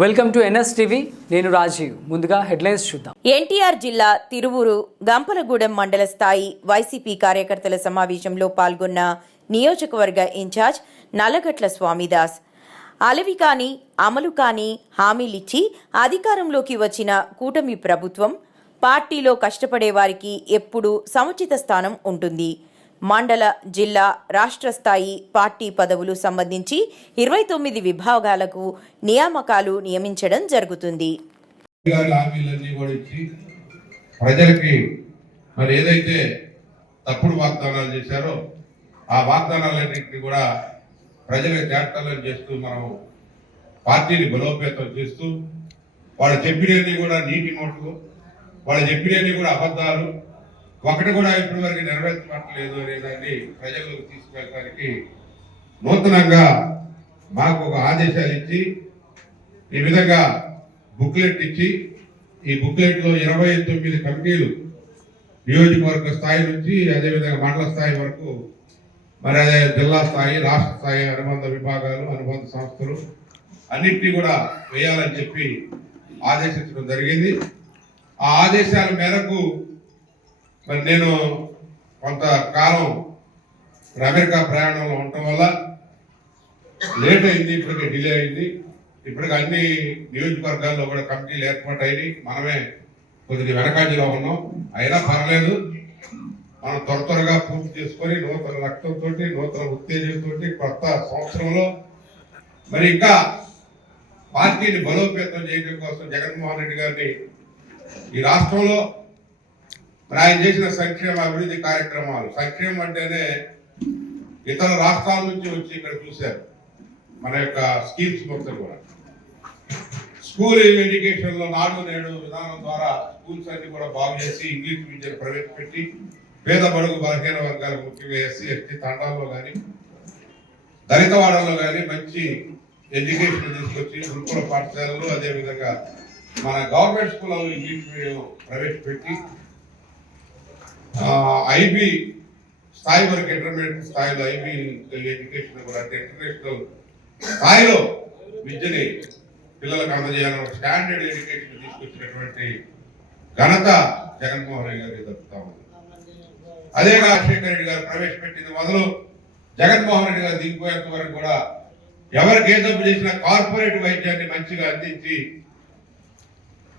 Welcome to NSTV. నేను రాజీవ్. ముందుగా headlines చూద్దాం. ఎన్టీఆర్ జిల్లా తిరువూరు గంపలగూడెం మండల స్థాయి వైసీపీ కార్యకర్తల సమావేశంలో పాల్గొన్న నియోజకవర్గ ఇన్ఛార్జ్ నల్లగట్ల స్వామిదాస్. అలవి కాని అమలు కాని హామీలిచ్చి అధికారంలోకి వచ్చిన కూటమి ప్రభుత్వం పార్టీలో కష్టపడే వారికి ఎప్పుడూ సముచిత స్థానం ఉంటుంది. మండల, జిల్లా, రాష్ట్ర స్థాయి పార్టీ పదవులు సంబంధించి 29 విభాగాలకు నియామకాలు నియమించడం జరుగుతుంది. ప్రజలకి మరి ఏదైతే తప్పుడు వాగ్దానాలు చేశారో ఆ వాగ్దానాలన్నింటినీ కూడా ప్రజలకు చేర్చాలని చేస్తూ మనం పార్టీని బలోపేతం చేస్తూ వాళ్ళు చెప్పినవన్నీ కూడా నీటి నోట్లు, వాళ్ళు చెప్పినవన్నీ కూడా అబద్ధాలు, ఒకటి కూడా ఇప్పటి వరకు నెరవేర్చట్లేదు అనేదాన్ని ప్రజలకు తీసుకెళ్ళడానికి నూతనంగా మాకు ఒక ఆదేశాలు ఇచ్చి ఈ విధంగా బుక్లెట్ ఇచ్చి ఈ బుక్లెట్లో 29 కమిటీలు నియోజకవర్గ స్థాయి నుంచి అదేవిధంగా మండల స్థాయి వరకు మరి అదే జిల్లా స్థాయి, రాష్ట్ర స్థాయి అనుబంధ విభాగాలు, అనుబంధ సంస్థలు అన్నింటినీ కూడా వేయాలని చెప్పి ఆదేశించడం జరిగింది. ఆ ఆదేశాల మేరకు మరి నేను కొంతకాలం అమెరికా ప్రయాణంలో ఉండటం వల్ల లేట్ అయింది, ఇప్పటికే డిలే అయింది. ఇప్పటికి అన్ని నియోజకవర్గాల్లో కూడా కమిటీలు ఏర్పాటు అయినాయి. మనమే కొద్దిగా వెనకాజీలో ఉన్నాం. అయినా పర్లేదు, మనం త్వరగా పూర్తి చేసుకొని నూతన రక్తంతో, నూతన ఉత్తేజంతో కొత్త సంవత్సరంలో మరి ఇంకా పార్టీని బలోపేతం చేయడం కోసం జగన్మోహన్ రెడ్డి గారిని ఈ రాష్ట్రంలో ఆయన చేసిన సంక్షేమ అభివృద్ధి కార్యక్రమాలు, సంక్షేమం అంటేనే ఇతర రాష్ట్రాల నుంచి వచ్చి ఇక్కడ చూశారు మన యొక్క స్కీమ్స్ మొత్తం కూడా. స్కూల్ ఎడ్యుకేషన్లో నాడు నేడు విధానం ద్వారా స్కూల్స్ అన్ని కూడా బాగు చేసి ఇంగ్లీష్ విద్యను ప్రవేశపెట్టి పేద బడుగు బలహీన వర్గాలకు, ముఖ్యంగా ఎస్సీ ఎస్టీ తండాల్లో కానీ దళితవాడల్లో కానీ మంచి ఎడ్యుకేషన్ తీసుకొచ్చి గురుకుల పాఠశాలలు, అదేవిధంగా మన గవర్నమెంట్ స్కూళ్ళలో ఇంగ్లీష్ మీడియం ప్రవేశపెట్టి ఐబీ స్థాయి వరకు, ఇంటర్మీడియట్ స్థాయిలో ఐబీ ఎడ్యుకేషన్ కూడా అంటే ఇంటర్నేషనల్ స్థాయిలో విద్యని పిల్లలకు అందజేయాలని ఒక స్టాండర్డ్ ఎడ్యుకేషన్ తీసుకొచ్చినటువంటి ఘనత జగన్మోహన్ రెడ్డి గారికి దక్కుతా ఉంది. అదే రాజశేఖర రెడ్డి గారు ప్రవేశపెట్టింది మొదలు జగన్మోహన్ రెడ్డి గారు దిగిపోయేంత వరకు కూడా ఎవరికి ఏ జబ్బు చేసినా కార్పొరేట్ వైద్యాన్ని మంచిగా అందించి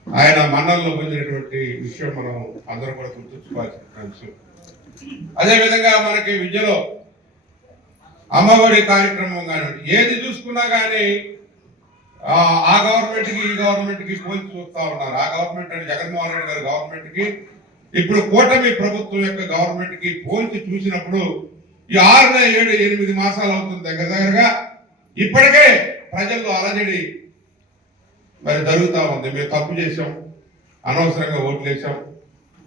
ఆయన మన్నల్లో పొందినటువంటి విషయం మనం అందరం కూడా గుర్తుంచుకోవాల్సిన అంశం. అదేవిధంగా మనకి విద్యలో అమ్మఒడి కార్యక్రమం కానీ ఏది చూసుకున్నా కానీ ఆ గవర్నమెంట్కి ఈ గవర్నమెంట్కి పోల్చి చూస్తూ ఉన్నారు. ఆ గవర్నమెంట్ అంటే జగన్మోహన్ రెడ్డి గారి గవర్నమెంట్కి ఇప్పుడు కూటమి ప్రభుత్వం యొక్క గవర్నమెంట్కి పోల్చి చూసినప్పుడు ఈ 6, 7, 8 మాసాలు అవుతుంది దగ్గరగా. ఇప్పటికే ప్రజల్లో అలజడి మరి జరుగుతూ ఉంది. మేము తప్పు చేసాం, అనవసరంగా ఓట్లు వేసాం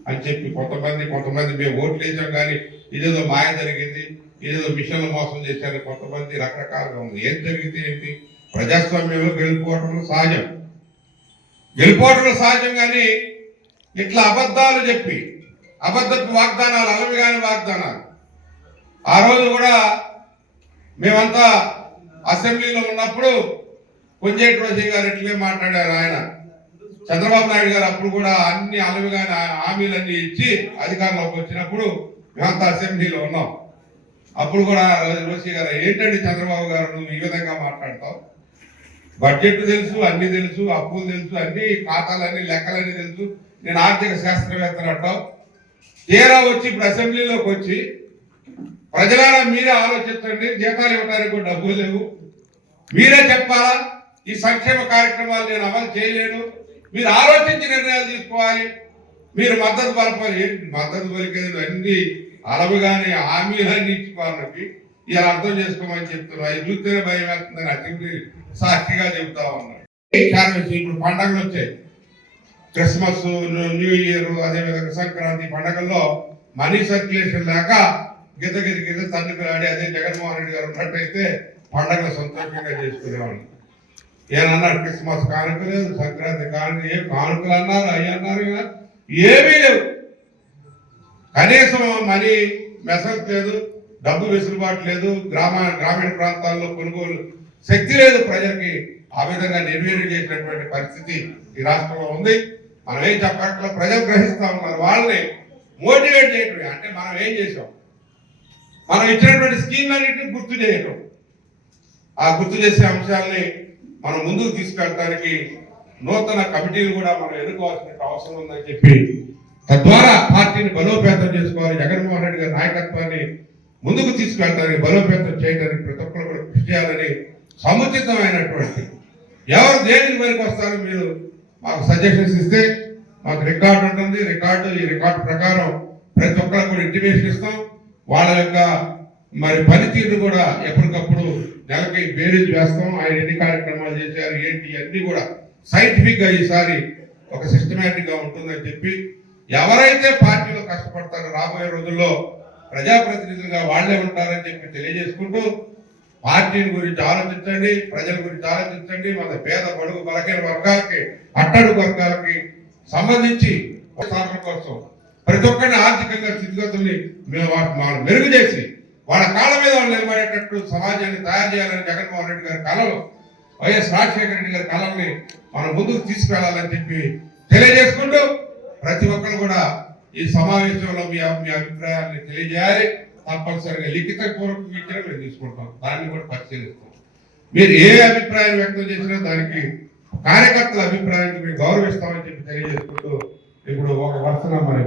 అని చెప్పి కొంతమంది మేము ఓట్లు వేసాం కానీ ఇదేదో మాయ జరిగింది, ఇదేదో మిషన్లు మోసం చేశారు కొంతమంది రకరకాలుగా ఉంది. ఏం జరిగితే ఏంటి, ప్రజాస్వామ్యంలో గెలుపుకోవటం సహజం కానీ ఇట్లా అబద్ధాలు చెప్పి అబద్ధపు వాగ్దానాలు, అలవి కాని వాగ్దానాలు. ఆ రోజు కూడా మేమంతా అసెంబ్లీలో ఉన్నప్పుడు కొంజేటి రోజీ గారు ఇట్లే మాట్లాడారు. ఆయన చంద్రబాబు నాయుడు గారు అప్పుడు కూడా అన్ని అలవిగాని హామీలన్నీ ఇచ్చి అధికారంలోకి వచ్చినప్పుడు మేమంతా అసెంబ్లీలో ఉన్నాం. అప్పుడు కూడా రోషి గారు, ఏంటండి చంద్రబాబు గారు నువ్వు ఈ విధంగా మాట్లాడతావు, బడ్జెట్ తెలుసు, అన్ని తెలుసు, అప్పులు తెలుసు, అన్ని ఖాతాలన్నీ లెక్కలన్నీ తెలుసు, నేను ఆర్థిక శాస్త్రవేత్తలు అంటావు, తీరా వచ్చి ఇప్పుడు అసెంబ్లీలోకి వచ్చి ప్రజలారా మీరే ఆలోచించండి, జీతాలు ఇవ్వడానికి కూడా డబ్బులు లేవు, మీరే చెప్పాలా ఈ సంక్షేమ కార్యక్రమాలు నేను అమలు చేయలేను, మీరు ఆలోచించి నిర్ణయాలు తీసుకోవాలి, మీరు మద్దతు పలపాలి. ఏంటి మద్దతు పలికేది, అన్ని అలవుగానే హామీలన్నీ ఇచ్చుకోవాలని ఇలా అర్థం చేసుకోమని చెప్తున్నారు. అవి చూస్తేనే భయం వేస్తుందని అసెంబ్లీ సాక్షిగా చెబుతా ఉన్నారు. ఇప్పుడు పండుగలు వచ్చాయి, క్రిస్మస్, న్యూ ఇయర్, అదేవిధంగా సంక్రాంతి పండుగల్లో మనీ సర్క్యులేషన్ లేక గిద్ద తన్నుకు ఆడి అదే జగన్మోహన్ రెడ్డి గారు ఉన్నట్టయితే పండుగలు సంతోషంగా చేసుకునేవాళ్ళు. ఏమన్నారు, క్రిస్మస్ కానుక లేదు, సంక్రాంతి కానుక, ఏం కానుకలు అన్నారు, అవి అన్నారు, ఏమీ లేవు. కనీసం మనీ మెసెజ్ లేదు, డబ్బు వెసులుబాటు లేదు, గ్రామీణ ప్రాంతాల్లో కొనుగోలు శక్తి లేదు ప్రజలకి. ఆ విధంగా నిర్వీర్యం చేసినటువంటి పరిస్థితి ఈ రాష్ట్రంలో ఉంది. మనం ఏం చెప్పట్ల ప్రజలు గ్రహిస్తా ఉన్నారు. వాళ్ళని మోటివేట్ చేయటం అంటే మనం ఏం చేసాం, మనం ఇచ్చినటువంటి స్కీమ్లన్నింటినీ గుర్తు చేయటం, ఆ గుర్తు చేసే అంశాలని మనం ముందుకు తీసుకెళ్ళడానికి నూతన కమిటీలు కూడా మనం ఎన్నుకోవాల్సిన అవసరం ఉందని చెప్పి తద్వారా పార్టీని బలోపేతం చేసుకోవాలి. జగన్మోహన్ రెడ్డి గారి నాయకత్వాన్ని ముందుకు తీసుకెళ్ళడానికి బలోపేతం చేయడానికి ప్రతి ఒక్కరు కూడా కృషి చేయాలని సముచితమైనటువంటి ఎవరు దేనికి పనికి వస్తారో మీరు మాకు సజెషన్స్ ఇస్తే మాకు రికార్డు ఉంటుంది. ఈ రికార్డు ప్రకారం ప్రతి ఒక్కరికి కూడా ఇంటిమేషన్ ఇస్తాం. వాళ్ళ యొక్క మరి పనితీరు కూడా ఎప్పటికప్పుడు నెలకి బేరీజ్ వేస్తాం. ఆయన ఎన్ని కార్యక్రమాలు చేశారు ఏంటి అన్ని కూడా సైంటిఫిక్ గా ఈసారి ఒక సిస్టమేటిక్ గా ఉంటుందని చెప్పి ఎవరైతే పార్టీలో కష్టపడతారో రాబోయే రోజుల్లో ప్రజాప్రతినిధులుగా వాళ్లే ఉంటారని చెప్పి తెలియజేసుకుంటూ పార్టీని గురించి ఆలోచించండి, ప్రజల గురించి ఆలోచించండి. మన పేద బడుగు బలహీన వర్గాలకి అట్టడుగు వర్గాలకి సంబంధించి స్థాపన కోసం ప్రతి ఒక్కరిని ఆర్థికంగా స్థితిగతుల్ని వాళ్ళు మెరుగు చేసి వాళ్ళ కాళ్ళ మీద వాళ్ళు నిలబడేటట్టు సమాజాన్ని తయారు చేయాలని జగన్మోహన్ రెడ్డి గారి కళలు, వైఎస్ రాజశేఖర రెడ్డి గారి కళల్ని మనం ముందుకు తీసుకెళ్లాలని చెప్పి తెలియజేసుకుంటూ ప్రతి ఒక్కరు కూడా ఈ సమావేశంలో మీ అభిప్రాయాన్ని తెలియజేయాలి. తప్పనిసరిగా లిఖిత పూర్వకంగా ఇచ్చినా మేము తీసుకుంటాం, దాన్ని కూడా పరిశీలిస్తాం. మీరు ఏ అభిప్రాయం వ్యక్తం చేసినా దానికి కార్యకర్తల అభిప్రాయాన్ని మేము గౌరవిస్తామని చెప్పి తెలియజేసుకుంటూ ఇప్పుడు ఒక వరుసన మరి